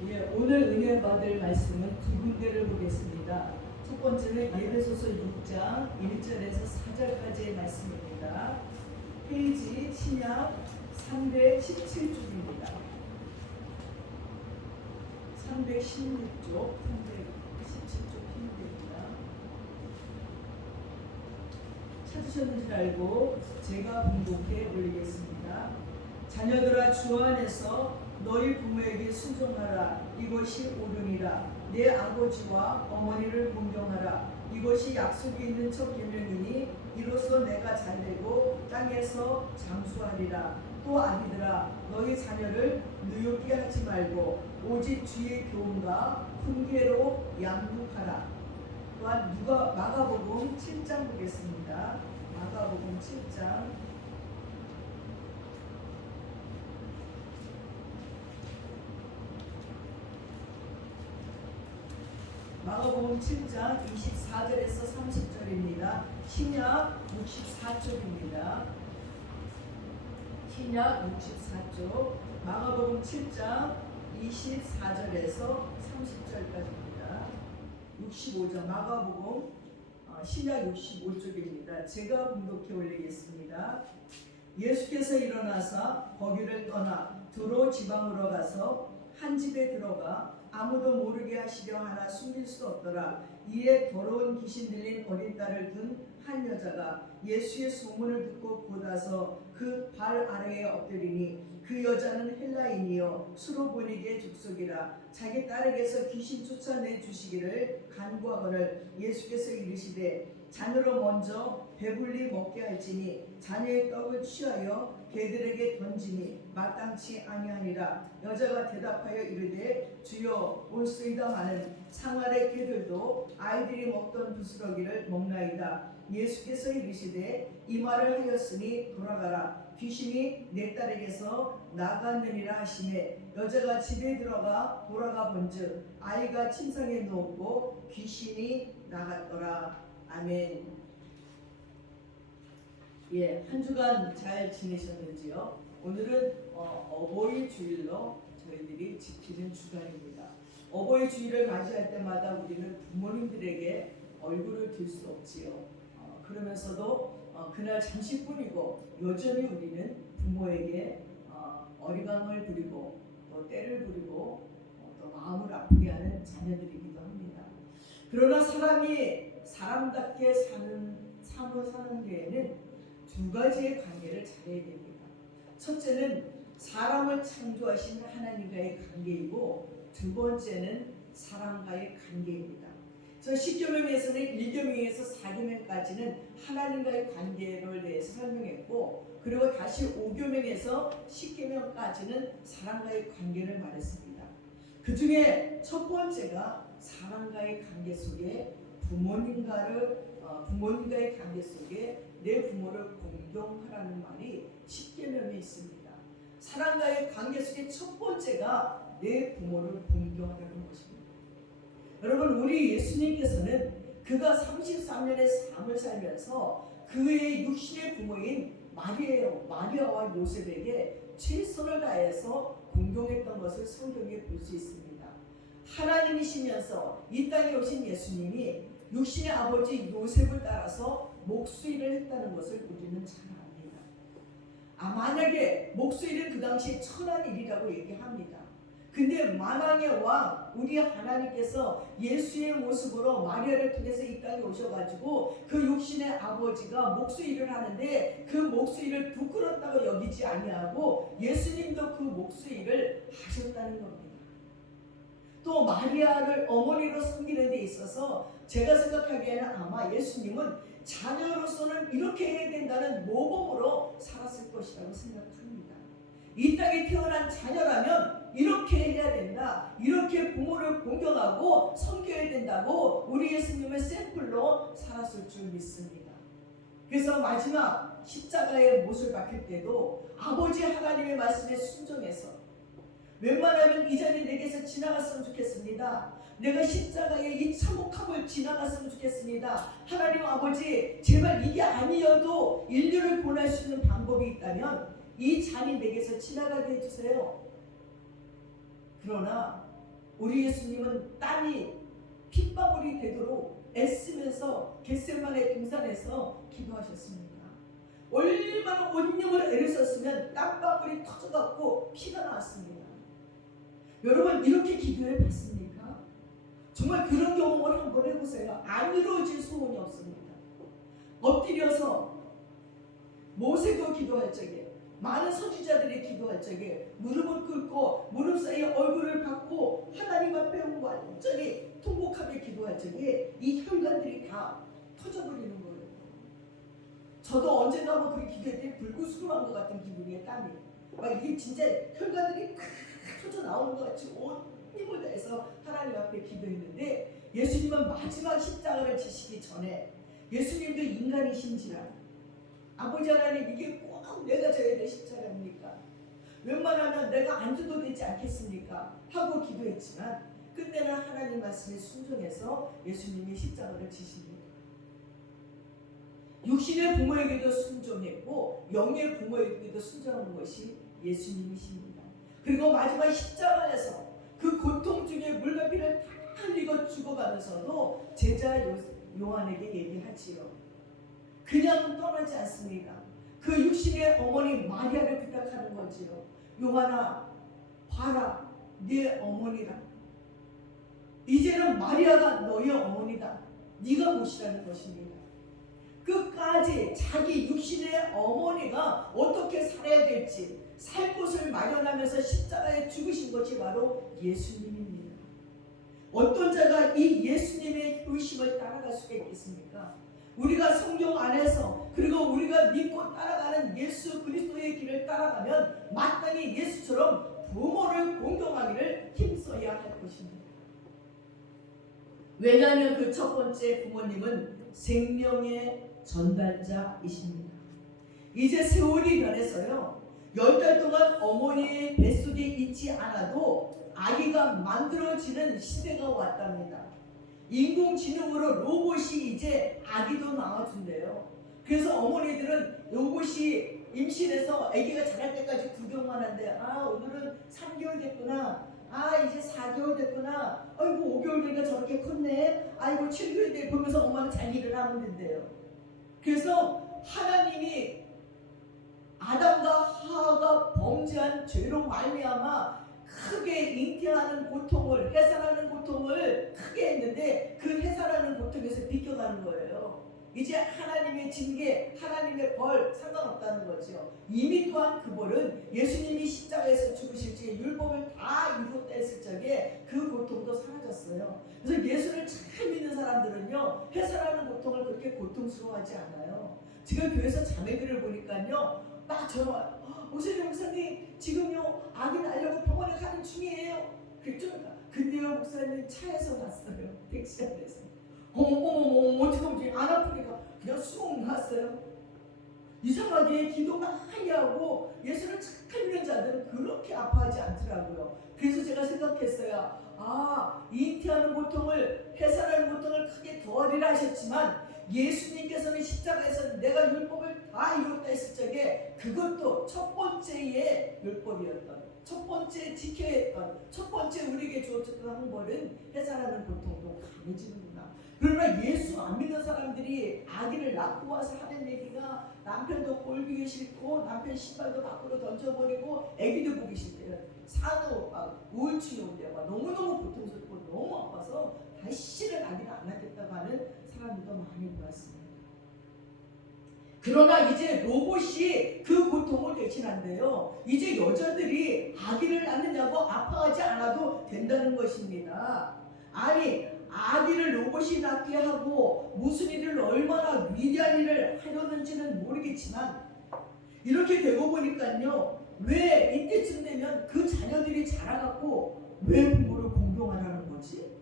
오늘 은혜 받을 말씀은 두 군데를 보겠습니다. 첫 번째는 에베소서 6장 1절에서 4절까지의 말씀입니다. 페이지 신약 317쪽입니다. 316쪽, 317쪽 힘듭니다. 찾으셨는지 알고 제가 봉독해 올리겠습니다. 자녀들아, 주 안에서 너희 부모에게 순종하라. 이것이 옳으니라. 내 아버지와 어머니를 존경하라. 이것이 약속이 있는 첫 계명이니 이로써 내가 잘되고 땅에서 장수하리라. 또 아기들아, 너희 자녀를 누욕게 하지 말고 오직 주의 교훈과 훈계로 양육하라. 또한 마가복음 7장 보겠습니다. 마가복음 7장 마가복음 7장 24절에서 30절입니다. 신약 64쪽입니다. 신약 64쪽 마가복음 7장 24절에서 30절까지입니다. 65장 마가복음 신약 65쪽입니다. 제가 봉독해 올리겠습니다. 예수께서 일어나사 거기를 떠나 두로 지방으로 가서 한 집에 들어가 아무도 모르게 하시려 하나 숨길 수 없더라. 이에 더러운 귀신 들린 어린 딸을 둔 한 여자가 예수의 소문을 듣고 곧아서 그 발 아래에 엎드리니 그 여자는 헬라인이요 수로보니게 족속이라. 자기 딸에게서 귀신 쫓아내 주시기를 간구하거늘 예수께서 이르시되 자녀로 먼저 배불리 먹게 할지니 자녀의 떡을 취하여 개들에게 던지니 마땅치 아니하니라. 여자가 대답하여 이르되 주여 올소이다마는 상아래 개들도 아이들이 먹던 부스러기를 먹나이다. 예수께서 이르시되 이 말을 하였으니 돌아가라. 귀신이 내 딸에게서 나갔느니라 하시매 여자가 집에 들어가 돌아가 본즉 아이가 침상에 누웠고 귀신이 나갔더라. 아멘. 한 주간 잘 지내셨는지요? 오늘은 어버이 주일로 저희들이 지키는 주간입니다. 어버이 주일을 맞이할 때마다 우리는 부모님들에게 얼굴을 들 수 없지요. 그러면서도 그날 잠시뿐이고 여전히 우리는 부모에게 어리광을 부리고 또 때를 부리고 또 마음을 아프게 하는 자녀들이기도 합니다. 그러나 사람이 사람답게 삶을 사는 데에는 두 가지의 관계를 잘해야 됩니다. 첫째는 사람을 창조하신 하나님과의 관계이고 두 번째는 사람과의 관계입니다. 저 10계명에서는 1계명에서 4계명까지는 하나님과의 관계를 대해서 설명했고 그리고 다시 5계명에서 10계명까지는 사람과의 관계를 말했습니다. 그 중에 첫 번째가 사람과의 관계 속에 부모님과의 관계 속에 내 부모를 공경하라는 말이 10계명에 있습니다. 사람과의 관계 속에 첫 번째가 내 부모를 공경하라는 것입니다. 여러분, 우리 예수님께서는 그가 33년의 삶을 살면서 그의 육신의 부모인 마리아와 요셉에게 최선을 다해서 공경했던 것을 성경에 볼 수 있습니다. 하나님이시면서 이 땅에 오신 예수님이 육신의 아버지 요셉을 따라서 목수일을 했다는 것을 우리는 잘 압니다. 만약에 목수일은 그 당시 천한 일이라고 얘기합니다. 근데 만왕의 왕 우리 하나님께서 예수의 모습으로 마리아를 통해서 이 땅에 오셔가지고 그 육신의 아버지가 목수일을 하는데 그 목수일을 부끄럽다고 여기지 아니하고 예수님도 그 목수일을 하셨다는 겁니다. 또 마리아를 어머니로 섬기는 데 있어서 제가 생각하기에는 아마 예수님은 자녀로서는 이렇게 해야 된다는 모범으로 살았을 것이라고 생각합니다. 이 땅에 태어난 자녀라면 이렇게 해야 된다, 이렇게 부모를 공경하고 섬겨야 된다고 우리 예수님은 샘플로 살았을 줄 믿습니다. 그래서 마지막 십자가의 못을 박힐 때도 아버지 하나님의 말씀에 순종해서 웬만하면 이 자리 내게서 지나갔으면 좋겠습니다. 내가 십자가의 이 참혹함을 지나갔으면 좋겠습니다. 하나님 아버지, 제발 이게 아니어도 인류를 구원할 수 있는 방법이 있다면 이 잔이 내게서 지나가게 해주세요. 그러나 우리 예수님은 땀이 핏방울이 되도록 애쓰면서 겟세마네 동산에서 기도하셨습니다. 얼마나 온 힘을 애를 썼으면 땀방울이 터져갖고 피가 나왔습니다. 여러분 이렇게 기도해 봤습니까? 정말 그런 경험을 한번 해보세요. 안 이루어질 소원이 없습니다. 엎드려서 모세도 기도할 적에, 많은 선지자들이 기도할 적에 무릎을 꿇고 무릎 사이에 얼굴을 받고 하나님 앞에 완전히 통곡하며 기도할 적에 이 혈관들이 다 터져버리는 거예요. 저도 언젠가 한번 그렇게 기도할 때 불구스름한 것 같은 기분이에요. 땀이 막 이게 진짜 혈관들이 터져 나오는 것 같이 온 힘을 다해서 하나님 앞에 기도했는데, 예수님은 마지막 십자가를 지시기 전에, 예수님도 인간이신지라 아버지 하나님 이게 꼭 내가 져야 될 십자가입니까? 웬만하면 내가 안 줘도 되지 않겠습니까? 하고 기도했지만 끝내는 하나님 말씀에 순종해서 예수님이 십자가를 지십니다. 육신의 부모에게도 순종했고 영의 부모에게도 순종한 것이 예수님이십니다. 그리고 마지막 십자가에서 그 고통 중에 물과 피를 다 흘리고 죽어가면서도 제자 요한에게 얘기하지요. 그냥 떠나지 않습니다. 그 육신의 어머니 마리아를 부탁하는 거지요. 요한아, 봐라, 네 어머니라. 이제는 마리아가 너의 어머니다. 네가 모시라는 것입니다. 끝까지 자기 육신의 어머니가 어떻게 살아야 될지, 살 곳을 마련하면서 십자가에 죽으신 것이 바로 예수님입니다. 어떤 자가 이 예수님의 효심을 따라갈 수가 있겠습니까? 우리가 성경 안에서, 그리고 우리가 믿고 따라가는 예수 그리스도의 길을 따라가면 마땅히 예수처럼 부모를 공경하기를 힘써야 할 것입니다. 왜냐하면 그 첫 번째 부모님은 생명의 전달자이십니다. 이제 세월이 변해서요, 10달 동안 어머니의 뱃속에 있지 않아도 아기가 만들어지는 시대가 왔답니다. 인공지능으로 로봇이 이제 아기도 낳아준대요. 그래서 어머니들은 로봇이 임신해서 아기가 자랄 때까지 구경만 한대. 아, 오늘은 3개월 됐구나. 아, 이제 4개월 됐구나. 아이고 5개월 되니까 저렇게 컸네. 아이고 7개월 돼 보면서 엄마는 잘 일을 하면 된대요. 그래서 하나님이 아담과 하와가 범죄한 죄로 말미암아 크게 잉태하는 고통을, 해산하는 고통을 크게 했는데 그 해산하는 고통에서 비껴가는 거예요. 이제 하나님의 징계, 하나님의 벌 상관없다는 거죠. 이미 또한 그 벌은 예수님이 십자가에서 죽으실 적에 율법을 다 이루었다 했을 적에 그 고통도 사라졌어요. 그래서 예수를 잘 믿는 사람들은요, 해산하는 고통을 그렇게 고통스러워하지 않아요. 지금 교회에서 자매들을 보니까요, 막 전화, 목사님 지금요 아기 낳으려고 병원에 가는 중이에요. 그랬죠? 근데요 목사님 차에서 왔어요. 택시 안에서. 어머 어떻게 안 아프니까 그냥 쑥 났어요. 이상하게 기도 많이 하고 예수를 잘 믿는 자들은 그렇게 아파하지 않더라고요. 그래서 제가 생각했어요. 아, 잉태하는 고통을, 해산하는 고통을 크게 덜이라 하셨지만 예수님께서는 십자가에서 내가 율법을 다 이뤘다 했을 적에 그것도 첫 번째의 율법이었던, 첫 번째 지켜야 했던, 첫 번째 우리에게 주어졌던 벌은 해산하는 고통도 강해지는구나. 그러나 예수 안 믿는 사람들이 아기를 낳고 와서 하는 얘기가 남편도 꼴보기 싫고 남편 신발도 밖으로 던져버리고 아기도 보기 싫대요. 산후 우울증이 온대요. 너무너무 고통스럽고 너무 아파서 다시는 아기를 안 낳겠다고 하는 사람들도 많이 보았습니다. 그러나 이제 로봇이 그 고통을 대신한대요. 이제 여자들이 아기를 낳느냐고 아파하지 않아도 된다는 것입니다. 아니, 아기를 로봇이 낳게 하고 무슨 일을 얼마나 위대한 일을 하려는지는 모르겠지만 이렇게 되고 보니까요, 왜 이때쯤 되면 그 자녀들이 자라갖고 왜 부모를 공경하라는 거지?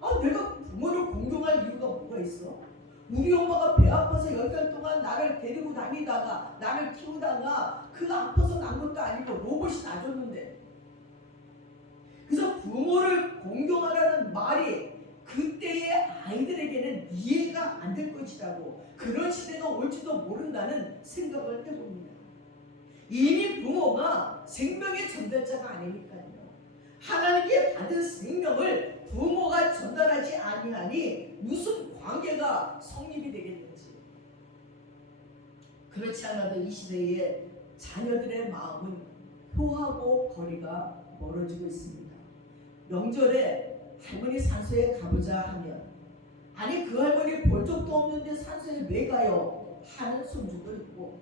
아, 내가 부모를 공경할 이유가 뭐가 있어? 우리 엄마가 배 아파서 10달 동안 나를 데리고 다니다가 나를 키우다가 그 아파서 난 것도 아니고 로봇이 놔줬는데. 그래서 부모를 공경하라는 말이 그때의 아이들에게는 이해가 안 될 것이라고, 그런 시대가 올지도 모른다는 생각을 해봅니다. 이미 부모가 생명의 전달자가 아니니까요. 하나님께 하나님께 받은 생명을 부모가 전달하지 아니하니 무슨 관계가 성립이 되겠는지. 그렇지 않아도 이 시대에 자녀들의 마음은 효하고 거리가 멀어지고 있습니다. 명절에 할머니 산소에 가보자 하면 아니 그 할머니 볼 적도 없는데 산소에 왜 가요? 하는 손주도 있고,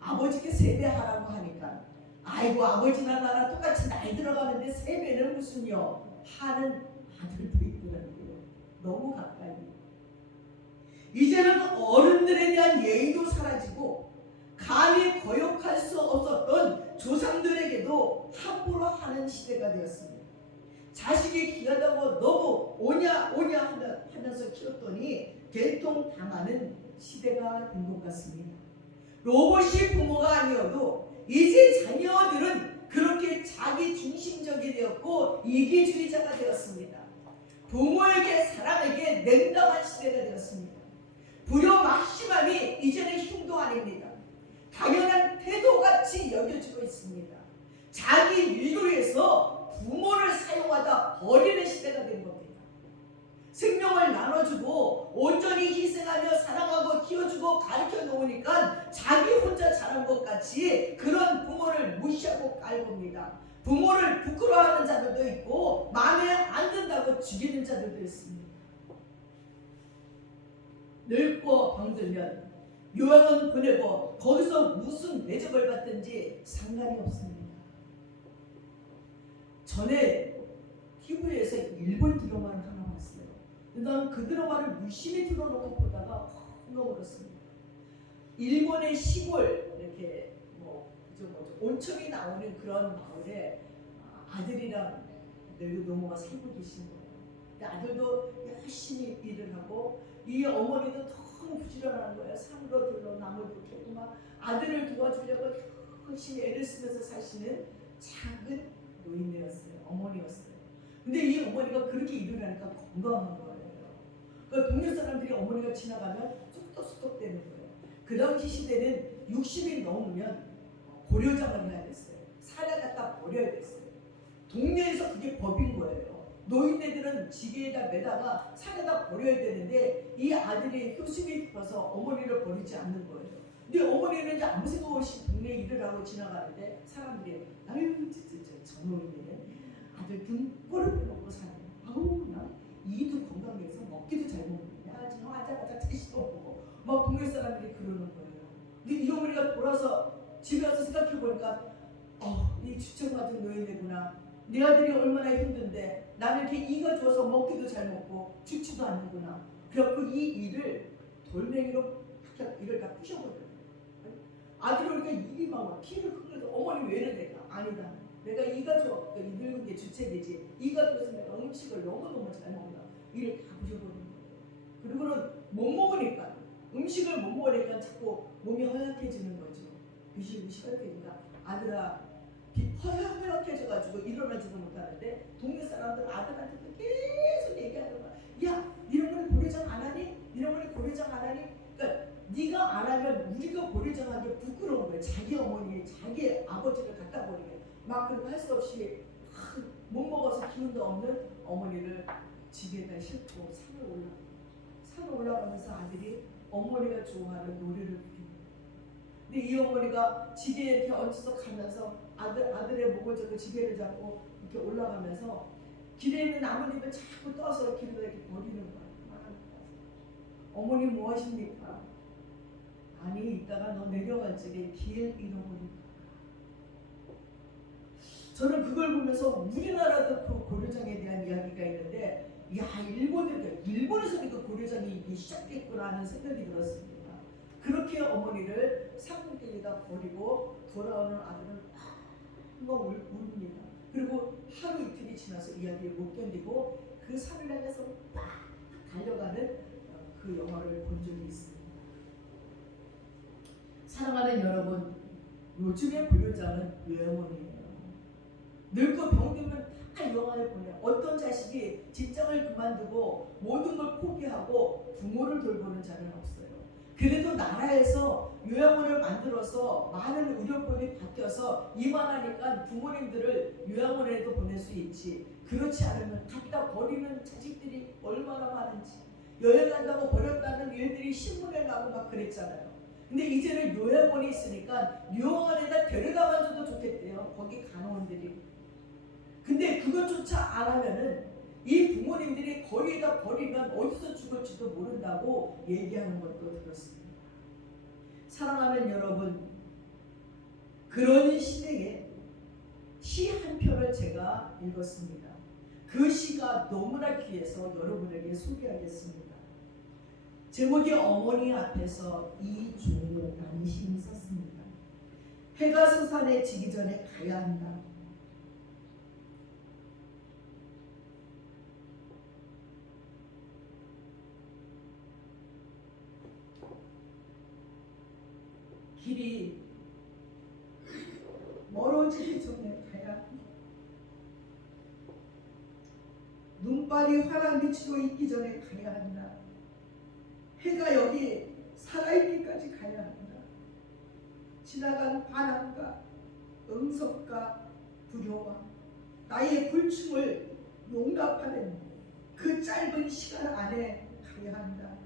아버지께 세배하라고 하니까 아이고 아버지나 나랑 똑같이 나이 들어가는데 세배는 무슨요? 하는 아들도 있더라고요. 너무 가까이. 이제는 어른들에 대한 예의도 사라지고 감히 거역할 수 없었던 조상들에게도 함부로 하는 시대가 되었습니다. 자식이 귀하다고 너무 오냐 하면서 키웠더니 된통 당하는 시대가 된 것 같습니다. 로봇이 부모가 아니어도 이제 자녀들은 그렇게 자기 중심적이 되었고 이기주의자가 되었습니다. 부모에게 사람에게 냉담한 시대가 되었습니다. 불효막심함이 이제는 흉도 아닙니다. 당연한 태도같이 여겨지고 있습니다. 자기 일을 위해서 부모를 사용하다 버리는 시대가 된 겁니다. 생명을 나눠주고 온전히 희생하며 사랑하고 키워주고 가르쳐 놓으니까 자기 혼자 자란 것 같이 그런 부모를 무시하고 깔봅니다. 부모를 부끄러워하는 자들도 있고 마음에 안 든다고 죽이는 자들도 있습니다. 늙고 병들면 요양원 보내고 거기서 무슨 대접을 받든지 상관이 없습니다. 전에 TV에서 일본 드라마를 하나 봤어요. 난 그 드라마를 무심히 틀어놓고 보다가 너무 그렇습니다. 일본의 시골 이렇게 온천이 나오는 그런 마을에 아들이랑 노모가 살고 계신 거예요. 근데 아들도 열심히 일을 하고 이 어머니도 너무 부지런한 거예요. 산으로 들러 나무도 캐고 막 아들을 도와주려고 열심히 애를 쓰면서 사시는 작은 노인네였어요. 어머니였어요. 근데 이 어머니가 그렇게 일을 하니까 건강한 거예요. 그러니까 동네 사람들이 어머니가 지나가면 쑥덕쑥덕 대는 거예요. 그 당시 시대는 60이 넘으면 고려장을 해야 됐어요. 산에 갖다 버려야 됐어요. 동네에서 그게 법인 거예요. 노인네들은 지게에다 매다가 산에다 버려야 되는데 이 아들이 효심이 깊어서 어머니를 버리지 않는 거예요. 근데 어머니는 이제 아무 생각 없이 동네 일을 하고 지나가는데 사람들이 아유 저 노인네는 아들 등골을 빼먹고 사네. 아우 나 이도 건강해서 먹기도 잘 먹는데 지금 아자아자 채시도 없고 막 동네 사람들이 그러는 거예요. 근데 이 어머니가 돌아서 집에 와서 생각해 보니까 이 주책 맞은 노인네구나. 내 아들이 얼마나 힘든데 나는 이렇게 이가 좋아서 먹기도 잘 먹고 죽지도 않는구나. 그래갖고 이 일을 돌멩이로 일을 다 부셔버려요. 아들이 오니까 입이 막 피를 흘려서 어머니 왜 이래 내가 아니다. 내가 이가 좋아. 이 늙은 게 주책이지. 이가 좋아서 내가 음식을 너무너무 잘 먹는다. 이를 다 부셔버리는 거예요. 그리고는 못 먹으니까 음식을 못 먹으니까 자꾸 몸이 허약해지는 거죠. 빛이 허약해지니까 아들아 허약해져가지고 일어나지도 못하는데 동네 사람들 아들한테도 계속 얘기하는 거야. 야, 이런 걸 고려장 안 하니? 이런 걸 고려장 안 하니? 그러니까 네가 안 하면 우리가 고려장하는 게 부끄러운 거예요. 자기 어머니, 자기 아버지를 갖다 버리게. 막 그리고 할 수 없이 못 먹어서 기운도 없는 어머니를 집에다 싣고 산을 올라가면서 아들이 어머니가 좋아하는 노래를 부릅니다. 근데 이 어머니가 지게에 이렇게 얹혀서 가면서 아들의 목을 잡고 지게를 잡고 이렇게 올라가면서 길에 있는 나뭇잎을 자꾸 떠서 길에다 이렇게 버리는 거야. 어머니 뭐 하십니까? 아니 이따가 너 내려갈 적에 길 잃어버릴까. 저는 그걸 보면서 우리나라도 그 고려장에 대한 이야기가 있는데 야 일본에서 그 고려장이 시작됐구나 하는 생각이 들었습니다. 그렇게 어머니를 산길에다 버리고 돌아오는 아들은 막 울습니다. 그리고 하루 이틀이 지나서 이야기를 못 견디고 그 산을 향해서 막 달려가는 그 영화를 본 적이 있습니다. 사랑하는 여러분, 요즘의 고려장은 외어머니예요. 늙고 병들면 다 영화를 보내. 어떤 자식이 직장을 그만두고 모든 걸 포기하고 부모를 돌보는 자는 없어요. 그래도 나라에서 요양원을 만들어서 많은 의료법이 바뀌어서 이만하니까 부모님들을 요양원에도 보낼 수 있지. 그렇지 않으면 갖다 버리는 자식들이 얼마나 많은지. 여행 간다고 버렸다는 일들이 신문에 나고 막 그랬잖아요. 근데 이제는 요양원이 있으니까 요양원에다 데려다만 줘도 좋겠대요. 거기 간호원들이. 근데 그것조차 안 하면은 이 부모님들이 거리에다 버리면 어디서 죽을지도 모른다고 얘기하는 것도 들었습니다. 사랑하는 여러분, 그런 시대에 시 한 편을 제가 읽었습니다. 그 시가 너무나 귀해서 여러분에게 소개하겠습니다. 제목이 어머니 앞에서 이종호라는 시인이 썼습니다. 해가 서산에 지기 전에 가야 한다. 길이 멀어지기 전에 가야 한다. 눈발이 환한 빛으로 있기 전에 가야 한다. 해가 여기 살아있기까지 가야 한다. 지나간 반항과 응석과 불효와 나의 불충을 용납하는 그 짧은 시간 안에 가야 한다.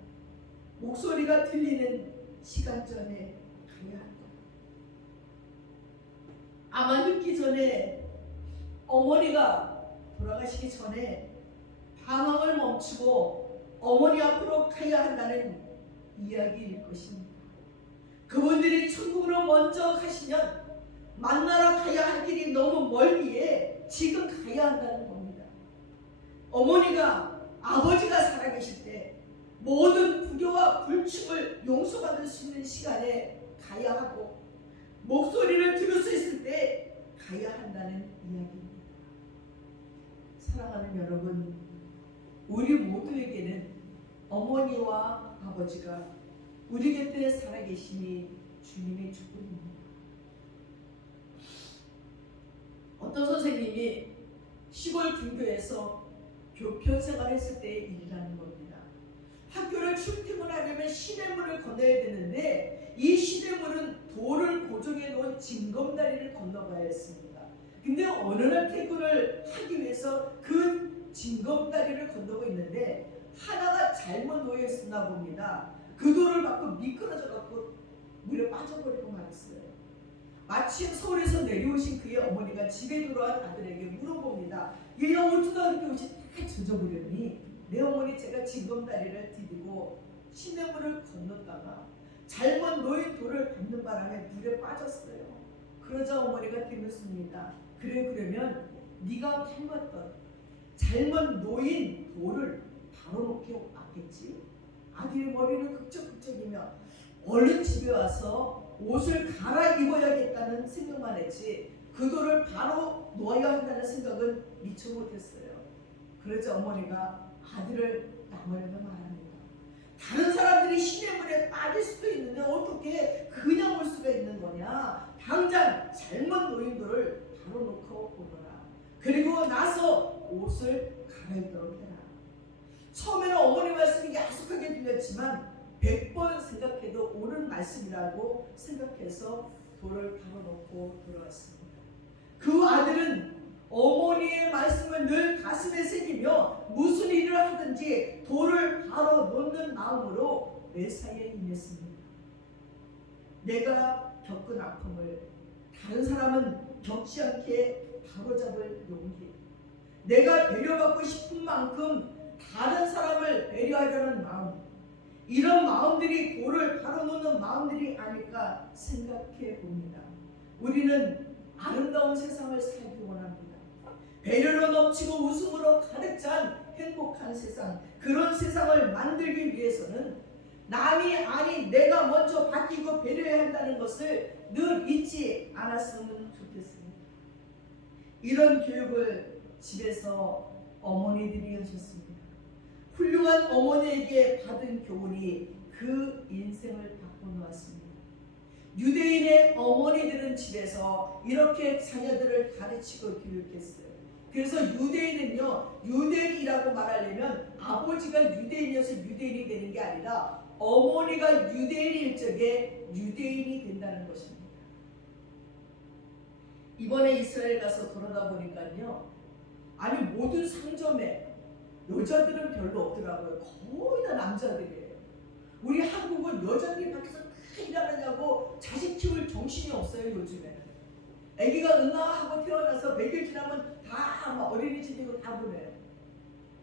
목소리가 들리는 시간 전에 가야 한다. 아마 늙기 전에 어머니가 돌아가시기 전에 방황을 멈추고 어머니 앞으로 가야 한다는 이야기일 것입니다. 그분들이 천국으로 먼저 가시면 만나러 가야 할 길이 너무 멀기에 지금 가야 한다는 겁니다. 어머니가 아버지가 살아계실 때 모든 불교와 불충을 용서받을 수 있는 시간에 가야 하고 목소리를 들을 수 있을 때 가야 한다는 이야기입니다. 사랑하는 여러분, 우리 모두에게는 어머니와 아버지가 우리 곁에 살아계심이 주님의 축복입니다. 어떤 선생님이 시골 분교에서 교편 생활했을 때의 일이라는 겁니다. 학교를 출퇴근하려면 시냇물을 건너야 되는데 이 시냇물은 돌을 고정해 놓은 징검다리를 건너가야 했습니다. 근데 어느 날 퇴근을 하기 위해서 그 징검다리를 건너고 있는데 하나가 잘못 놓여 있었나 봅니다. 그 돌을 받고 미끄러져 갖고 물에 빠져버리고 말았어요. 마침 서울에서 내려오신 그의 어머니가 집에 돌아온 아들에게 물어봅니다. 얘야 어쩌다 이렇게 옷이 다 젖어버렸니? 내 어머니 제가 징검다리를 디디고 시냇물을 건넜다가 잘못 놓인 돌을 밟는 바람에 물에 빠졌어요. 그러자 어머니가 들었습니다. 그래 그러면 네가 밟았던 잘못 놓인 돌을 바로 놓게 왔겠지? 아들의 머리를 극적극적이며 얼른 집에 와서 옷을 갈아입어야겠다는 생각만 했지 그 돌을 바로 놓아야 한다는 생각은 미처 못했어요. 그러자 어머니가 아들을 나무려고 말합니다. 다른 사람들이 시냇물에 빠질 수도 있는데 어떻게 그냥 올 수가 있는 거냐? 당장 잘못 놓인 돌을 바로 놓고 오너라. 그리고 나서 옷을 갈아입도록 해라. 처음에는 어머니 말씀이 야속하게 들렸지만 100번 생각해도 옳은 말씀이라고 생각해서 돌을 바로 놓고 돌아왔습니다. 그 아들은 어머니의 말씀을 늘 가슴에 새기며 무슨 일을 하든지 돌을 바로 놓는 마음으로 매사에 임했습니다. 내가 겪은 아픔을 다른 사람은 겪지 않게 바로잡을 용기, 내가 배려받고 싶은 만큼 다른 사람을 배려하려는 마음, 이런 마음들이 돌을 바로 놓는 마음들이 아닐까 생각해 봅니다. 우리는 아름다운 세상을 살기 원합니다. 배려로 넘치고 웃음으로 가득 찬 행복한 세상, 그런 세상을 만들기 위해서는 남이 아닌 내가 먼저 바뀌고 배려해야 한다는 것을 늘 잊지 않았으면 좋겠습니다. 이런 교육을 집에서 어머니들이 하셨습니다. 훌륭한 어머니에게 받은 교훈이 그 인생을 바꿔놓았습니다. 유대인의 어머니들은 집에서 이렇게 자녀들을 가르치고 교육했어요. 그래서 유대인은요, 유대인이라고 말하려면 아버지가 유대인이어서 유대인이 되는 게 아니라 어머니가 유대인일 적에 유대인이 된다는 것입니다. 이번에 이스라엘 가서 돌아다 보니까요, 아니 모든 상점에 여자들은 별로 없더라고요. 거의 다 남자들이에요. 우리 한국은 여자들이 밖에서 다 일하느냐고 자식 키울 정신이 없어요. 요즘에는 아기가 응아하고 태어나서 몇일 지나면 다 막 어린이집이고 다 보내요.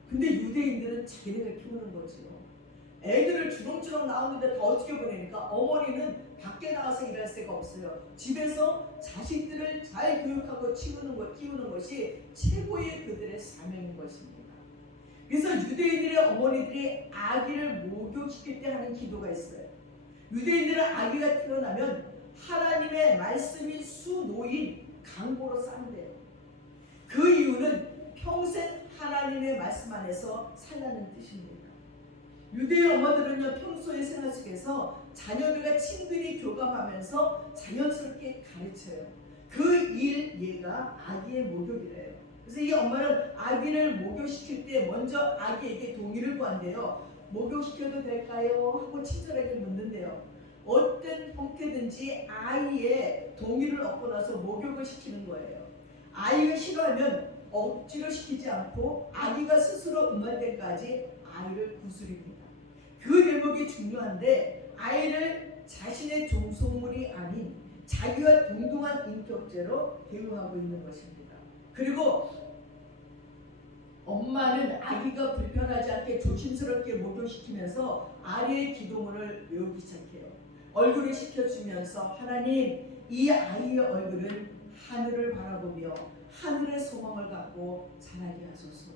근데 유대인들은 자기네가 키우는 거지요. 애들을 주렁주렁 나오는데 더 어떻게 보내니까 어머니는 밖에 나가서 일할 새가 없어요. 집에서 자식들을 잘 교육하고 키우는 것이 최고의 그들의 사명인 것입니다. 그래서 유대인들의 어머니들이 아기를 목욕시킬 때 하는 기도가 있어요. 유대인들은 아기가 태어나면 하나님의 말씀이 수놓인 강보로 싼대요. 그 이유는 평생 하나님의 말씀 안에서 살라는 뜻입니다. 유대인 엄마들은요, 평소의 생활 속에서 자녀들과 친근히 교감하면서 자연스럽게 가르쳐요. 그 얘가 아기의 목욕이래요. 그래서 이 엄마는 아기를 목욕시킬 때 먼저 아기에게 동의를 구한대요. 목욕시켜도 될까요? 하고 친절하게 묻는데요. 어떤 형태든지 아이의 동의를 얻고 나서 목욕을 시키는 거예요. 아이가 싫어하면 억지로 시키지 않고 아기가 스스로 응할 때까지 아이를 구슬입니다. 그 대목이 중요한데, 아이를 자신의 종속물이 아닌 자기와 동등한 인격체로 대우하고 있는 것입니다. 그리고 엄마는 아기가 불편하지 않게 조심스럽게 목욕시키면서 아리의 기도문을 외우기 시작해요. 얼굴을 식혀주면서 하나님, 이 아이의 얼굴은 하늘을 바라보며 하늘의 소망을 갖고 자라게 하소서.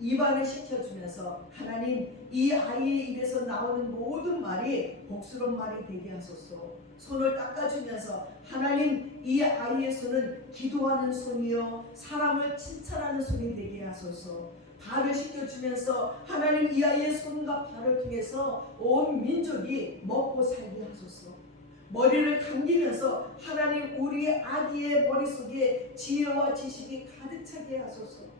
입안을 식혀주면서 하나님, 이 아이의 입에서 나오는 모든 말이 복스러운 말이 되게 하소서. 손을 닦아주면서 하나님, 이 아이의 손은 기도하는 손이요 사람을 칭찬하는 손이 되게 하소서. 발을 씻겨주면서 하나님, 이 아이의 손과 발을 통해서 온 민족이 먹고 살게 하소서. 머리를 감기면서 하나님, 우리 아기의 머릿속에 지혜와 지식이 가득 차게 하소서.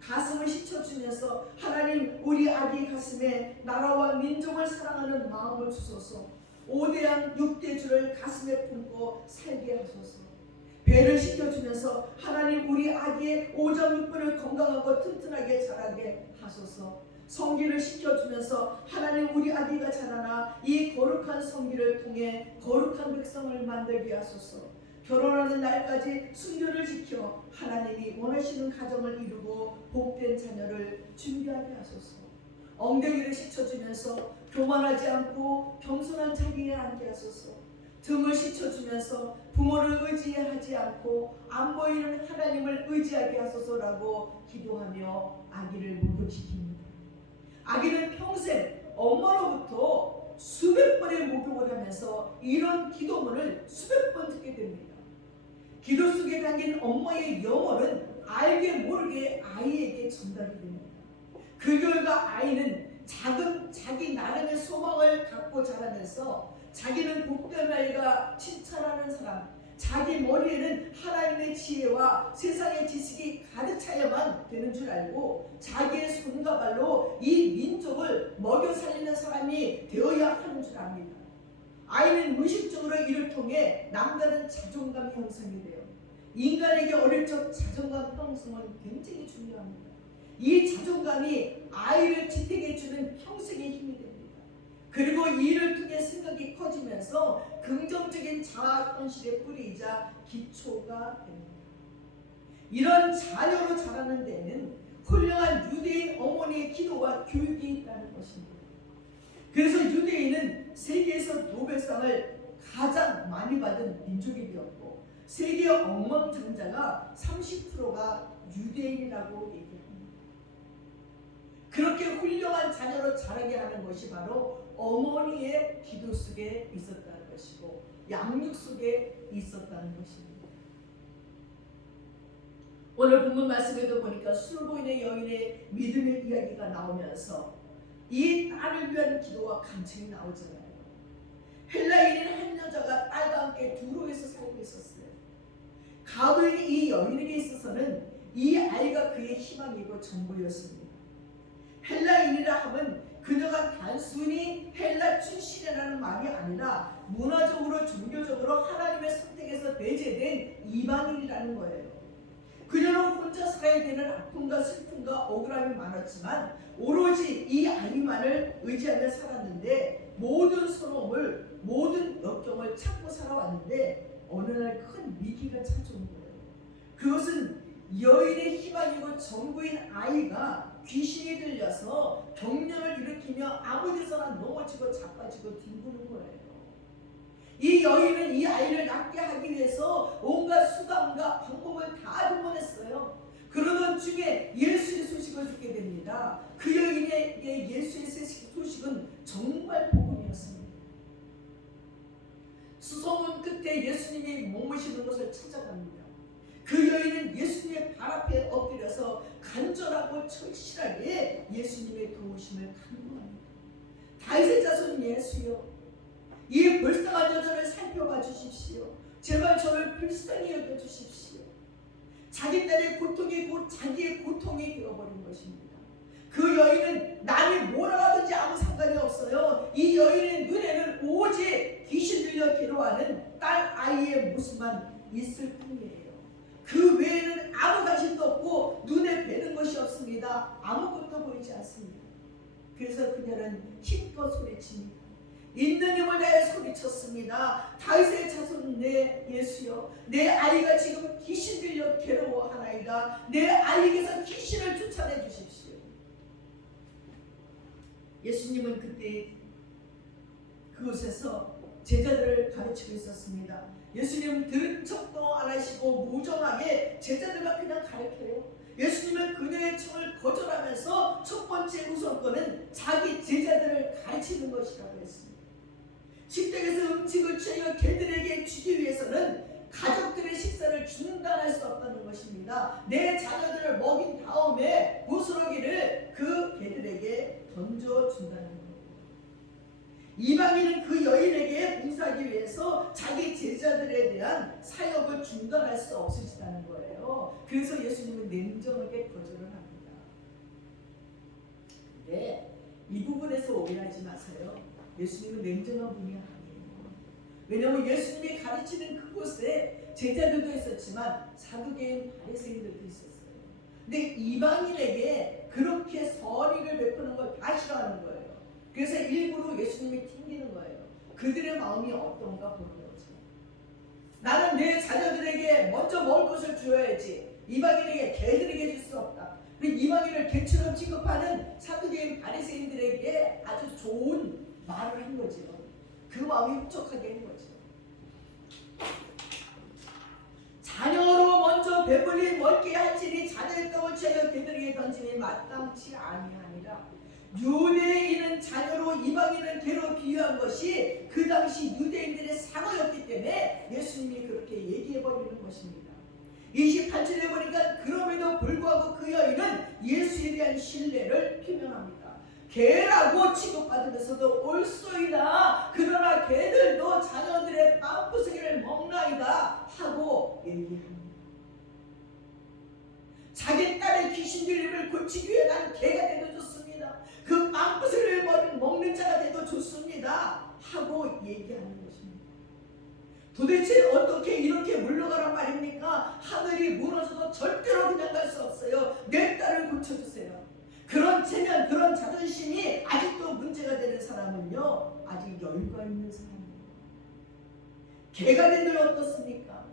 가슴을 씻어주면서 하나님, 우리 아기 가슴에 나라와 민족을 사랑하는 마음을 주소서. 5대양 6대주를 가슴에 품고 살게 하소서. 배를 씻겨주면서 하나님, 우리 아기의 오장육부를 건강하고 튼튼하게 자라게 하소서. 성기를 씻겨주면서 하나님, 우리 아기가 자라나 이 거룩한 성기를 통해 거룩한 백성을 만들게 하소서. 결혼하는 날까지 순교를 지켜 하나님이 원하시는 가정을 이루고 복된 자녀를 준비하게 하소서. 엉덩이를 씻어주면서 교만하지 않고 겸손한 자기에 앉게 하소서. 등을 씻어주면서 부모를 의지하지 않고 안 보이는 하나님을 의지하게 하소서라고 기도하며 아기를 목욕시킵니다. 아기는 평생 엄마로부터 수백 번의 목욕을 하면서 이런 기도문을 수백 번 듣게 됩니다. 기도 속에 담긴 엄마의 영혼은 알게 모르게 아이에게 전달이 됩니다. 그 결과 아이는 자기 나름의 소망을 갖고 자라면서 자기는 복된 아이가 칭찬하는 사람, 자기 머리에는 하나님의 지혜와 세상의 지식이 가득 차야만 되는 줄 알고 자기의 손과 발로 이 민족을 먹여 살리는 사람이 되어야 하는 줄 압니다. 아이는 무의식적으로 이를 통해 남다른 자존감이 형성이 돼요. 인간에게 어릴 적 자존감 형성은 굉장히 중요합니다. 이 자존감이 아이를 지탱해주는 평생의 힘이 됩니다. 그리고 이를 통해 생각이 커지면서 긍정적인 자아 현실의 뿌리이자 기초가 됩니다. 이런 자녀로 자라는 데는 훌륭한 유대인 어머니의 기도와 교육이 있다는 것입니다. 그래서 유대인은 세계에서 노벨상을 가장 많이 받은 민족이 되었고 세계 억만장자가 30%가 유대인이라고 얘기합니다. 그렇게 훌륭한 자녀로 자라게 하는 것이 바로 어머니의 기도 속에 있었다는 것이고 양육 속에 있었다는 것입니다. 오늘 본문 말씀에도 보니까 술보인의 여인의 믿음의 이야기가 나오면서 이 딸을 위한 기도와 간증이 나오잖아요. 헬라인인 한 여자가 딸과 함께 두로에서 살고 있었어요. 가부인 이 여인에게 있어서는 이 아이가 그의 희망이고 전부였습니다. 헬라인이라 함은 그녀가 단순히 헬라 출신이라는 말이 아니라 문화적으로 종교적으로 하나님의 선택에서 배제된 이방인이라는 거예요. 그녀는 혼자 살아야 되는 아픔과 슬픔과 억울함이 많았지만 오로지 이 아이만을 의지하며 살았는데 모든 서러움을 모든 역경을 참고 살아왔는데 어느 날 큰 위기가 찾아온 거예요. 그것은 여인의 희망이고 전부인 아이가 귀신이 들려서 경련을 일으키며 아무 데서나 넘어지고 자빠지고 뒹구는 거예요. 이 여인은 이 아이를 낫게 하기 위해서 온갖 수단과 방법을 다 동원했어요. 그러던 중에 예수의 소식을 듣게 됩니다. 그 여인에게 예수의 소식은 정말 복음이었습니다. 수소문 끝에 예수님이 머무시는 곳을 찾아갑니다. 그 여인은 예수님의 발 앞에 엎드려서 간절하고 절실하게 예수님의 도우심을 간구합니다. 다윗의 자손 예수여, 이 불쌍한 여자를 살펴봐 주십시오. 제발 저를 불쌍히 여겨 주십시오. 자기 딸의 고통이 곧 자기의 고통이 되어버린 것입니다. 그 여인은 남이 뭐라 하든지 아무 상관이 없어요. 이 여인의 눈에는 오직 귀신 들려 괴로워하는 딸 아이의 모습만 있을 뿐이에요. 그 외에는 아무 관심도 없고 눈에 뵈는 것이 없습니다. 아무것도 보이지 않습니다. 그래서 그녀는 힘껏 소리칩니다. 있는 힘을 다해 소리쳤습니다. 다윗의 자손 내 예수여, 내 아이가 지금 귀신 들려 괴로워하나이다. 내 아이에게서 귀신을 쫓아내 주십시오. 예수님은 그때 그곳에서 제자들을 가르치고 있었습니다. 예수님은 들은 척도 안 하시고 무정하게 제자들만 그냥 가르쳐요. 예수님은 그녀의 청을 거절하면서 첫 번째 우선권은 자기 제자들을 가르치는 것이라고 했습니다. 식탁에서 음식을 취하여 개들에게 주기 위해서는 가족들의 식사를 중단할 수 없다는 것입니다. 내 자녀들을 먹인 다음에 부스러기를 그 개들에게 던져준다는 겁니다. 이방인은 그 여인에게 봉사하기 위해서 자기 제자들에 대한 사역을 중단할 수 없으시다는 거예요. 그래서 예수님은 냉정하게 거절을 합니다. 근데 이 부분에서 오해하지 마세요. 예수님은 냉정한 분이 아니에요. 왜냐하면 예수님이 가르치는 그곳에 제자들도 있었지만 사두개인 바리새인들도 있었어요. 근데 이방인에게 그렇게 선의를 베푸는 걸 다 싫어하는 거예요. 그래서 일부러 예수님이 튕기는 거예요. 그들의 마음이 어떤가 보는 거죠. 나는 내 자녀들에게 먼저 먹을 것을 주어야지. 이방인에게 개들에게 줄 수 없다. 이방인을 개처럼 취급하는 사두개인 바리새인들에게 아주 좋은 말을 한 거죠. 그 마음이 흡족하게 한 거죠. 자녀로 먼저 배불리 먹게 할지니 자녀의 떡을 취하여 개들에게 던지니 마땅치 아니하니라. 유대인은 자녀로 이방인은 개로 비유한 것이 그 당시 유대인들의 사고였기 때문에 예수님이 그렇게 얘기해버리는 것입니다. 28절에 보니까 그럼에도 불구하고 그 여인은 예수에 대한 신뢰를 표명합니다. 개라고 취급받으면서도 옳소이다. 그러나 개들도 자녀들의 빵부스기를 먹나이다 하고 얘기합니다. 자기 딸의 귀신 들림을 고치기 위해 난 개가 돼도 좋습니다. 그 빵부스기를 먹는 자가 돼도 좋습니다 하고 얘기하는 것입니다. 도대체 어떻게 이렇게 물러가란 말입니까? 하늘이 무너져도 절대로 그냥 갈 수 없어요. 내 딸을 고쳐주세요. 그런 체면, 그런 자존심이 아직도 문제가 되는 사람은요, 아직 여유가 있는 사람이에요. 개가 된들 어떻습니까?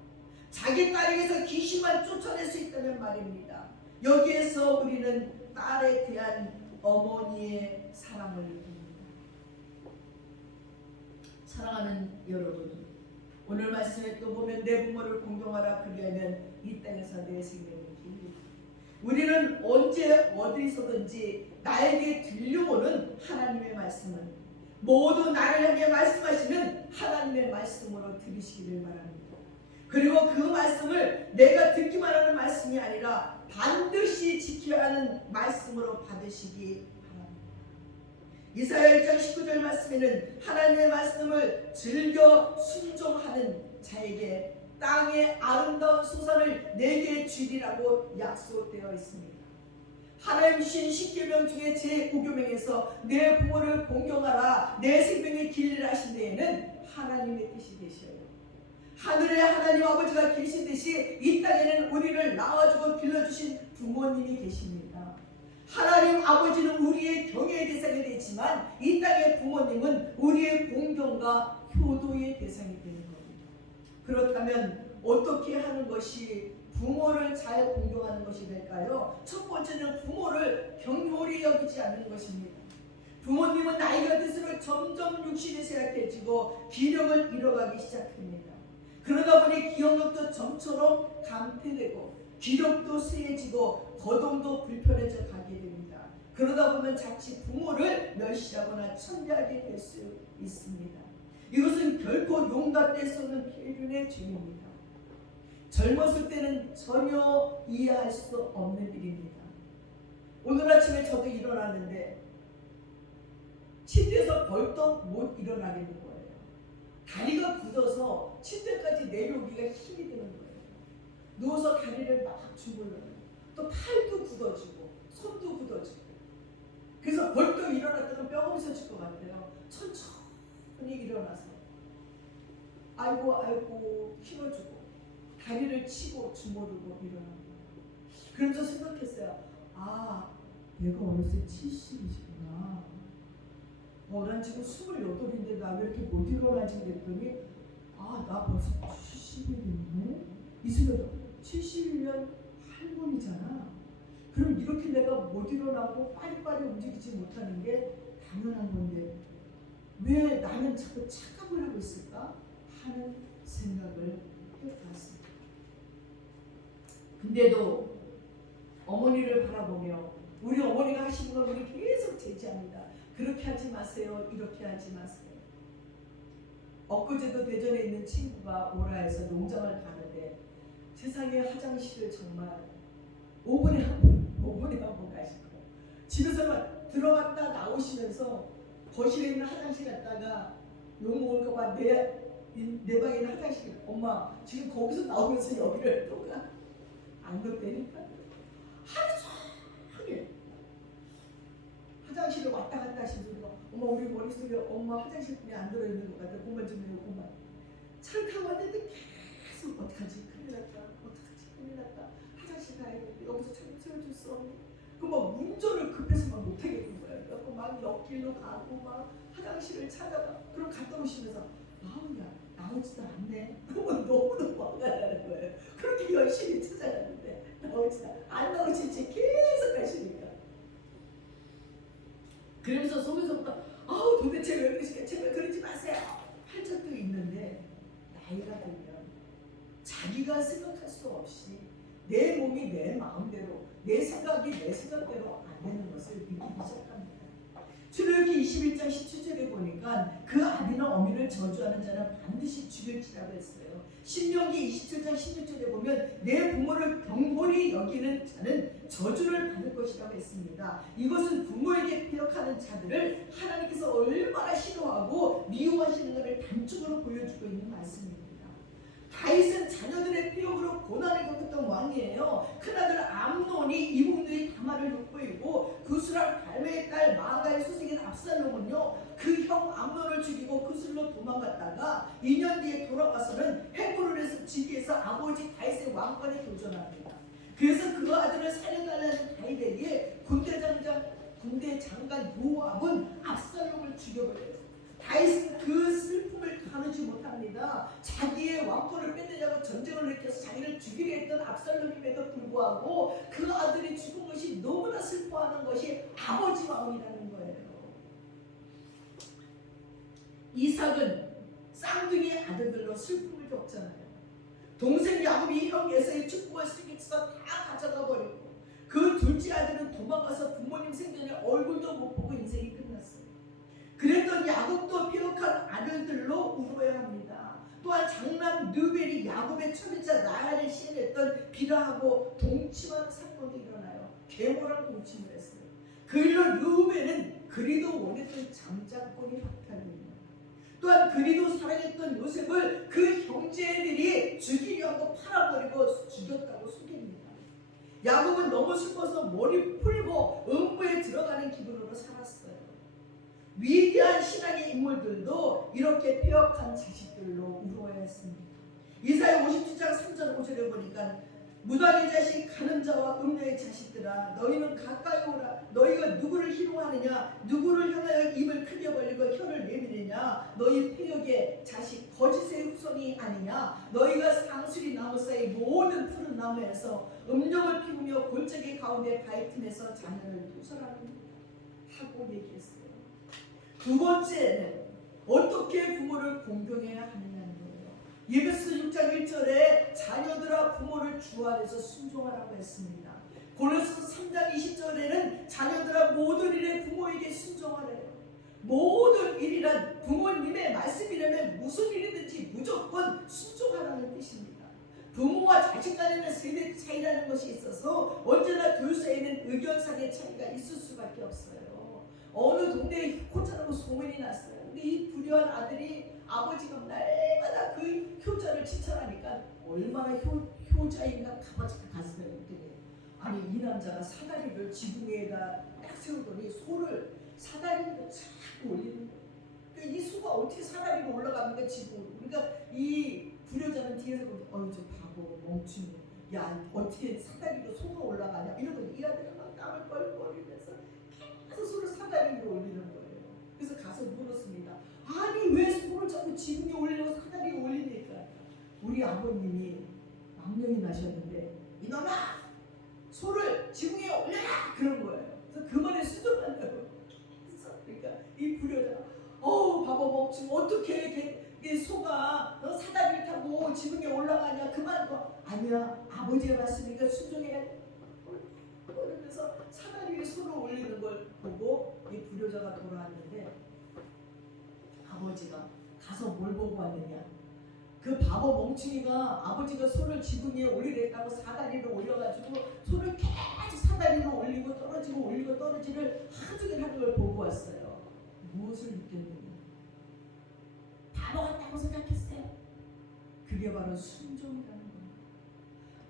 자기 딸에게서 귀신만 쫓아낼 수 있다는 말입니다. 여기에서 우리는 딸에 대한 어머니의 사랑을 봅니다. 사랑하는 여러분, 오늘 말씀에 또 보면 내 부모를 공경하라 그리하면 이 땅에서 내 생명을 기리라. 우리는 언제 어디서든지 나에게 들려오는 하나님의 말씀은 모두 나를 향해 말씀하시는 하나님의 말씀으로 들으시기를 바랍니다. 그리고 그 말씀을 내가 듣기만 하는 말씀이 아니라 반드시 지켜야 하는 말씀으로 받으시기 바랍니다. 이사야 1장 19절 말씀에는 하나님의 말씀을 즐겨 순종하는 자에게 땅의 아름다운 소산을 내게 주리라고 약속되어 있습니다. 하나님 신 십계명 중에 제5계명에서 내 부모를 공경하라 내 생명의 길을 하신 데에는 하나님의 뜻이 계셔요. 하늘에 하나님 아버지가 계신 듯이 이 땅에는 우리를 낳아주고 길러주신 부모님이 계십니다. 하나님 아버지는 우리의 경외의 대상이 되지만 이 땅의 부모님은 우리의 공경과 효도의 대상이 되는 겁니다. 그렇다면 어떻게 하는 것이 부모를 잘 공경하는 것이 될까요? 첫 번째는 부모를 경홀히 여기지 않는 것입니다. 부모님은 나이가 들수록 점점 육신이 쇠약해지고 기력을 잃어가기 시작합니다. 그러다 보니 기억력도 점처럼 감퇴되고 기력도 쇠해지고 거동도 불편해져 가게 됩니다. 그러다 보면 자칫 부모를 멸시하거나 천대하게 될 수 있습니다. 이것은 결코 용납될 수 없는 폐륜의 죄입니다. 젊었을 때는 전혀 이해할 수 없는 일입니다. 오늘 아침에 저도 일어났는데 침대에서 벌떡 못 일어나게 된 거예요. 다리가 굳어서 침대까지 내려오기가 힘이 드는 거예요. 누워서 다리를 막 주물러요. 또 팔도 굳어지고 손도 굳어지고. 그래서 벌떡 일어났다가 뼈가 없어질 것 같아요. 천천히 일어나서 아이고 힘을 주고 다리를 치고 주무르고 일어납니다. 그러면서 생각했어요. 내가 어렸을 때 70이구나. 난 지금 28인데 나 왜 이렇게 못 일어나지 그랬더니 나 벌써 70이 됐네? 이 생각도 70이면 할머니잖아. 그럼 이렇게 내가 못 일어나고 빨리빨리 움직이지 못하는 게 당연한 건데 왜 나는 자꾸 착각을 하고 있을까 하는 생각을 해봤습니다. 근데도 어머니를 바라보며 우리 어머니가 하시는 걸 우리 계속 제지합니다. 그렇게 하지 마세요. 이렇게 하지 마세요. 엊그제도 대전에 있는 친구가 오라에서 농장을 가는데 세상에 화장실을 정말 5분에 한 번 가시고 집에서 들어갔다 나오시면서 거실에 있는 화장실 갔다가 욕 먹을까봐 내 방에 있는 화장실 엄마 지금 거기서 나오면서 여기를 또 가? 안 그렇다니까 하루 종일 화장실을 왔다 갔다 하시면서 엄마 우리 머릿속에 엄마 화장실 분이 안 들어있는 것 같아. 그만 좀 해요. 그만. 차를 타고 왔는데 계속 어떡하지? 큰일 났다. 화장실 가야겠는데 여기서 차 세워줄 수 없니? 그럼 운전을 급해서 막 못하겠는 거예요. 그래서 막 옆길로 가고 막 화장실을 찾아가. 그럼 갔다 오시면서 야 나오지도 않네. 그러면 너무너무 화가 나는 거예요. 그렇게 열심히 찾아갔는데 안 나오실지 계속 가시니까. 그러면서 속에서부터 도대체 왜 그러실까? 제발 그러지 마세요. 할 적도 있는데 나이가 들면 자기가 생각할 수 없이 내 몸이 내 마음대로 내 생각이 내 생각대로 안 되는 것을 느끼기 시작합니다. 출애굽기 21장 17절에 보니까 그 아비나 어미를 저주하는 자는 반드시 죽일지라고 했어요. 신명기 27장 16절에 보면 내 부모를 경홀히 여기는 자는 저주를 받을 것이라고 했습니다. 이것은 부모에게 피역하는 자들을 하나님께서 얼마나 싫어하고 미워하시는 것을 단적으로 보여주고 있는 말씀입니다. 다윗은 자녀들의 피역으로 고난을 겪었던 왕이에요. 큰아들 암논이 이국누이 다말을 돋보이고 구스랑 갈매의 딸 마아가의 소생인 압살롬은요 그 형 암논을 죽이고 구슬로 도망갔다가 2년 뒤에 돌아와서는 헤브론에서 지기에서 아버지 다윗의 왕권에 도전합니다. 그래서 그 아들을 살려달라는 다윗에게 군대 장관 요압은 압살롬을 죽여버려요. 다윗은 그 슬픔을 가누지 못합니다. 자기의 왕권을 뺏느냐고 전쟁을 일으켜서 자기를 죽이려 했던 압살롬임에도 불구하고 그 아들이 죽은 것이 너무나 슬퍼하는 것이 아버지 마음이라는 거예요. 이삭은 쌍둥이 아들들로 슬픔을 겪잖아요. 동생 야곱이 형 에사의 축복을 쓰기쳐서 다 가져가 버리고 그 둘째 아들은 도망가서 부모님 생전에 얼굴도 못 보고 인생이 끝났어요. 그랬던 야곱도 피역한 아들들로 울어야 합니다. 또한 장남 르벨이 야곱의 초리자 라헬을 시해했던 비라하고 동침한 사건도 일어나요. 계모랑 동침을 했어요. 그 일로 르벨은 그리도 원했던 장자권이 박탈됩니다. 또한 그리도 사랑했던 요셉을 그 형제들이 죽이려고 팔아버리고 죽였다고 속입니다. 야곱은 너무 슬퍼서 머리 풀고 않고 음부에 들어가는 기분으로 살았어요. 위대한 신앙의 인물들도 이렇게 폐역한 자식들로 울어했습니다. 이사야 57장 3절 5절에 보니까 무당의 자식, 가는 자와 음녀의 자식들아, 너희는 가까이 오라. 너희가 누구를 희롱하느냐? 누구를 향하여 입을 크게 벌리고 혀를 내미느냐? 너희 폐역의 자식, 거짓의 후손이 아니냐? 너희가 상수리 나무 사이 모든 푸른 나무에서 음력을 피우며 골짜기 가운데 바위 틈에서 자녀를 누설하느냐 하고 얘기했어요. 두 번째는 어떻게 부모를 공경해야 하느냐는 거예요. 예배서 6장 1절에 자녀들아 부모를 주 안에서 순종하라고 했습니다. 골로새서 3장 20절에는 자녀들아 모든 일에 부모에게 순종하래요. 모든 일이란 부모님의 말씀이라면 무슨 일이든지 무조건 순종하라는 뜻입니다. 부모와 자식 간에는 세대 차이라는 것이 있어서 언제나 둘 사이에는 의견상의 차이가 있을 수밖에 없어요. 어느 동네에 효자라고 소문이 났어요. 근데 이 불효한 아들이 아버지가 날마다 그 효자를 칭찬하니까 얼마나 효자인가 가슴에 느끼네. 아니 이 남자가 사다리를 지붕 위에다 딱 세우더니 소를 사다리 위로 자꾸 올리는 거예요. 그러니까 이 소가 어떻게 사다리 위로 올라갑니까 지붕으로. 그러니까 이 불효자는 뒤에서 보면 어이 저 바보 멍충이 야 어떻게 사다리 위로 소가 올라가냐 이러더니 이 아들은 막 땀을 뻘뻘이면서 소를 사다리 위로 올리는 거예요. 그래서 가서 물었습니다. 아니 왜 소를 자꾸 지붕에 올리고 사다리에 올리니까 우리 아버님이 망령이 나셨는데 이놈아 소를 지붕에 올려라 그런 거예요. 그래서 그 말에 순종한다고. 그러니까 이 불효자가 바보 멍충 어떻게 소가 사다리를 타고 지붕에 올라가냐 그만 아니야 아버지가 말씀이니까 순종해야 돼. 그러면서 사다리 위에 손을 올리는 걸 보고 이 불효자가 돌아왔는데 아버지가 가서 뭘 보고 왔느냐. 그 바보 멍충이가 아버지가 손을 지붕 위에 올리랬다고 사다리를 올려가지고 손을 계속 사다리로 올리고 떨어지고 올리고 떨어지를 하루 종일 하는 걸 보고 왔어요. 무엇을 느꼈느냐. 바보 같다고 생각했어요. 그게 바로 순종이라는 겁니다.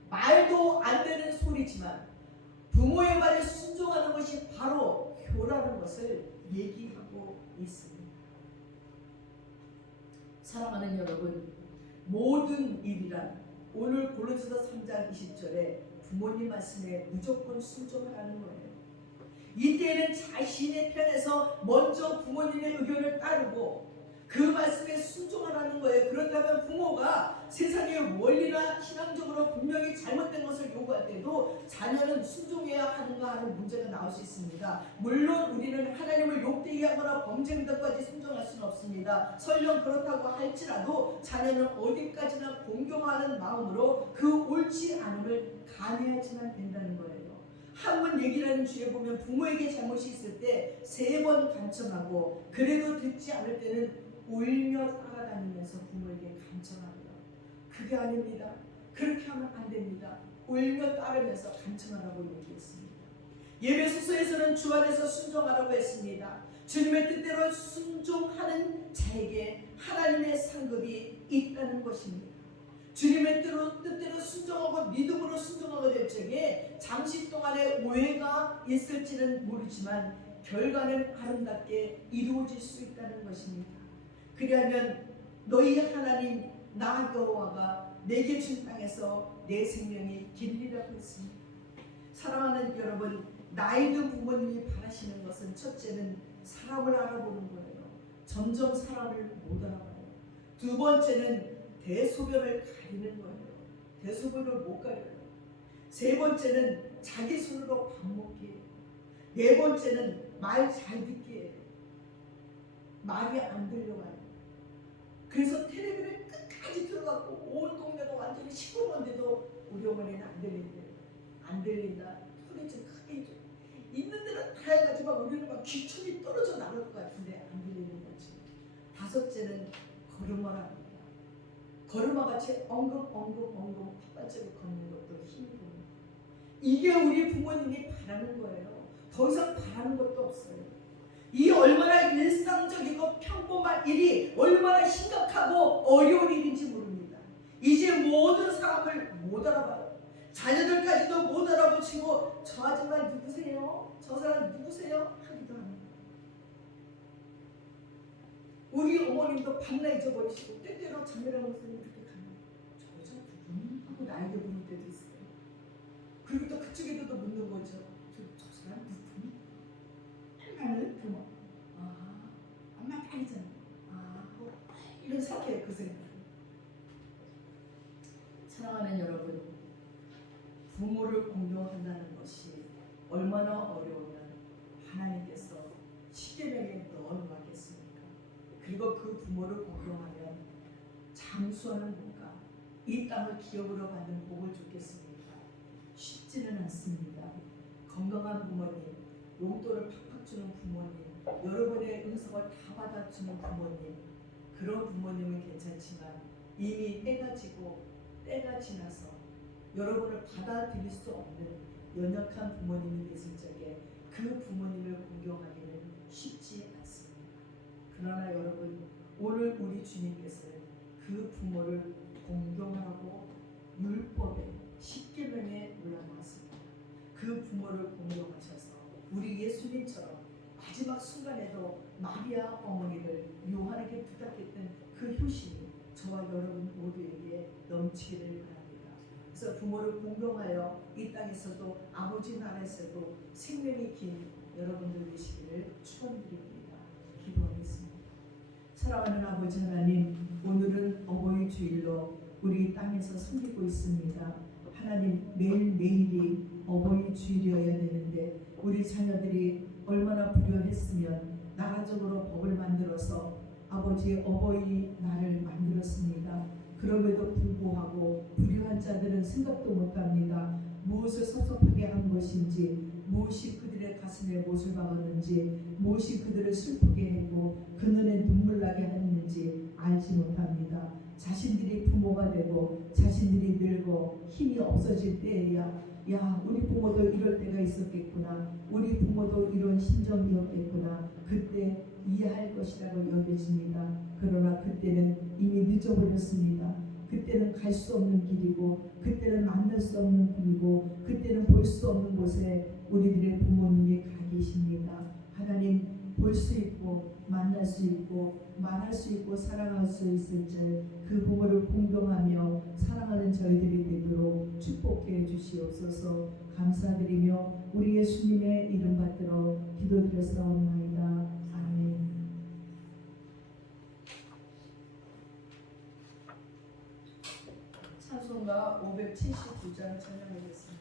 말도 안 되는 소리지만 부모의 말에 순종하는 것이 바로 효라는 것을 얘기하고 있습니다. 사랑하는 여러분, 모든 일이란 오늘 골로새서 3장 20절에 부모님 말씀에 무조건 순종하라는 거예요. 이때에는 자신의 편에서 먼저 부모님의 의견을 따르고 그 말씀에 순종하라는 거예요. 그렇다면 부모가 세상의 원리나 신앙적으로 분명히 잘못된 것을 요구할 때도 자녀는 순종해야 하는가 하는 문제가 나올 수 있습니다. 물론 우리는 하나님을 욕되게 하거나 범죄행동까지 순종할 수는 없습니다. 설령 그렇다고 할지라도 자녀는 어디까지나 공경하는 마음으로 그 옳지 않음을 간해하지만 된다는 거예요. 한문 얘기라는 주에 보면 부모에게 잘못이 있을 때 3번 간청하고 그래도 듣지 않을 때는 울며 따라다니면서 부모에게 간청하고요. 그게 아닙니다. 그렇게 하면 안 됩니다. 울며 따르면서 간청하라고 얘기했습니다. 예배소서에서는 주 안에서 순종하라고 했습니다. 주님의 뜻대로 순종하는 자에게 하나님의 상급이 있다는 것입니다. 주님의 뜻대로 순종하고 믿음으로 순종하게 될 적에 잠시 동안의 오해가 있을지는 모르지만 결과는 아름답게 이루어질 수 있다는 것입니다. 그리하면 너희 하나님 나 여호와가 내게 준 땅에서 내 생명이 길리라고 했습니다. 사랑하는 여러분, 나이 든 부모님이 바라시는 것은 첫째는 사람을 알아보는 거예요. 점점 사람을 못 알아봐요. 두 번째는 대소변을 가리는 거예요. 대소변을 못 가려요. 세 번째는 자기 손으로 밥 먹게 해요. 네 번째는 말 잘 듣게 해요. 말이 안 들려가요. 그래서 텔레비를 끝까지 들어갖고 온 동네가 완전히 시끄러운데도 우리 어머니는 안 들린대요. 안 들린다. 소리 좀 크게 해줘. 있는 데는 다 해가지고 막 우리는 막 귀천이 떨어져 나갈 것 같은데 안 들리는 거지. 다섯째는 걸음을 합니다. 걸음아같이 엉금 팥발자국 걷는 것도 힘들어요. 이게 우리 부모님이 바라는 거예요. 더 이상 바라는 것도 없어요. 이 얼마나 일상적이고 평범한 일이 얼마나 심각하고 어려운 일인지 모릅니다. 이제 모든 사람을 못 알아봐요. 자녀들까지도 못 알아보시고 저 아줌마 누구세요? 저 저 사람 누구세요? 하기도 합니다. 우리 어머님도 밤낮 잊어버리시고 때때로 자매랑 목사님 이렇게 가면 저 여자 누구니? 하고 나에게 물을 때도 있어요. 그리고 또 그쪽에도 또 묻는 거죠. 저 사람 누구니? 하나는 부모. 엄마 딸이잖아. 이런 생각에 그 생각. 사랑하는 여러분, 부모를 공경한다는 것이 얼마나 어려우면 하나님께서 십계명에 넣어놓았겠습니까? 그리고 그 부모를 공경하면 장수하는 복과 이 땅을 기업으로 받는 복을 줬겠습니까? 쉽지는 않습니다. 건강한 부모님, 용돈을 팍팍 주는 부모님, 여러분의 응석을 다 받아주는 부모님, 그런 부모님은 괜찮지만 이미 때가 지고 때가 지나서 여러분을 받아들일 수 없는 연약한 부모님이 되실 적에 그 부모님을 공경하기는 쉽지 않습니다. 그러나 여러분, 오늘 우리 주님께서는 그 부모를 공경하고 율법에 십계명에 올라놓았습니다. 그 부모를 공경하셔서 우리 예수님처럼 마지막 순간에도 마리아 어머니를 요한에게 부탁했던 그 효심이 저와 여러분 모두에게 넘치기를 바랍니다. 그래서 부모를 공경하여 이 땅에서도 아버지 나라에서도 생명이 긴 여러분들 되시기를 축원드립니다. 기도하겠습니다. 사랑하는 아버지 하나님, 오늘은 어버이 주일로 우리 땅에서 섬기고 있습니다. 하나님, 매일매일이 어버이 주일이어야 되는데 우리 자녀들이 얼마나 불효했으면 나라적으로 법을 만들어서 아버지의 어버이 날을 만들었습니다. 그럼에도 불구하고 불효한 자들은 생각도 못합니다. 무엇을 섭섭하게 한 것인지, 무엇이 그들의 가슴에 못을 박았는지, 무엇이 그들을 슬프게 했고 그 눈에 눈물 나게 했는지 알지 못합니다. 자신들이 부모가 되고 자신들이 늙어 힘이 없어질 때에야 우리 부모도 이럴 때가 있었겠구나, 우리 부모도 이런 심정이었겠구나, 그때 이해할 것이라고 여겨집니다. 그러나 그때는 이미 늦어버렸습니다. 그때는 갈 수 없는 길이고, 그때는 만날 수 없는 길이고, 그때는 볼 수 없는 곳에 우리들의 부모님이 가 계십니다. 하나님, 볼 수 있고 만날 수 있고 말할 수 있고 사랑할 수 있을 줄 그 부모를 공경하며 사랑하는 저희들이 되도록 축복해 주시옵소서. 감사드리며 우리 예수님의 이름 받들어 기도드렸사옵나이다. 아멘. 찬송가 579장 찬양하겠습니다.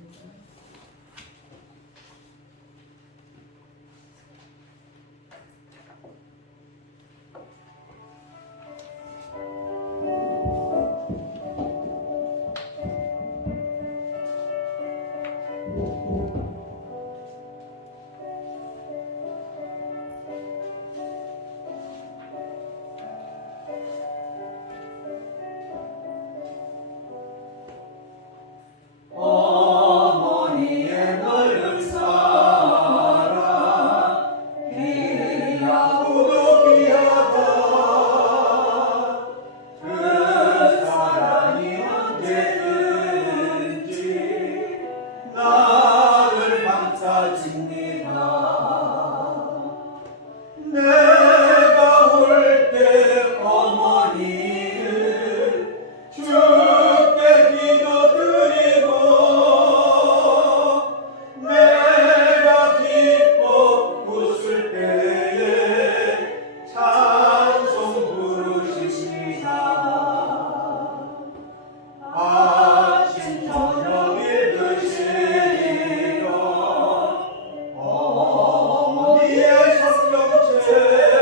어머니의 성경책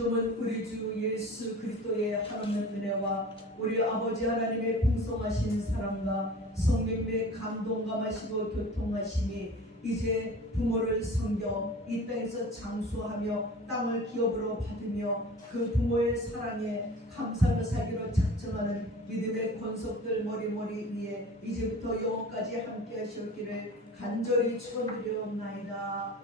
지금은 우리 주 예수 그리스도의 하나님의 은혜와 우리 아버지 하나님의 풍성하신 사랑과 성령님의 감동감하시고 교통하심이 이제 부모를 섬겨 이 땅에서 장수하며 땅을 기업으로 받으며 그 부모의 사랑에 감사하며 살기로 작정하는 믿음의 권속들 머리머리 위에 이제부터 영원까지 함께 하시옵기를 간절히 축원드리옵나이다.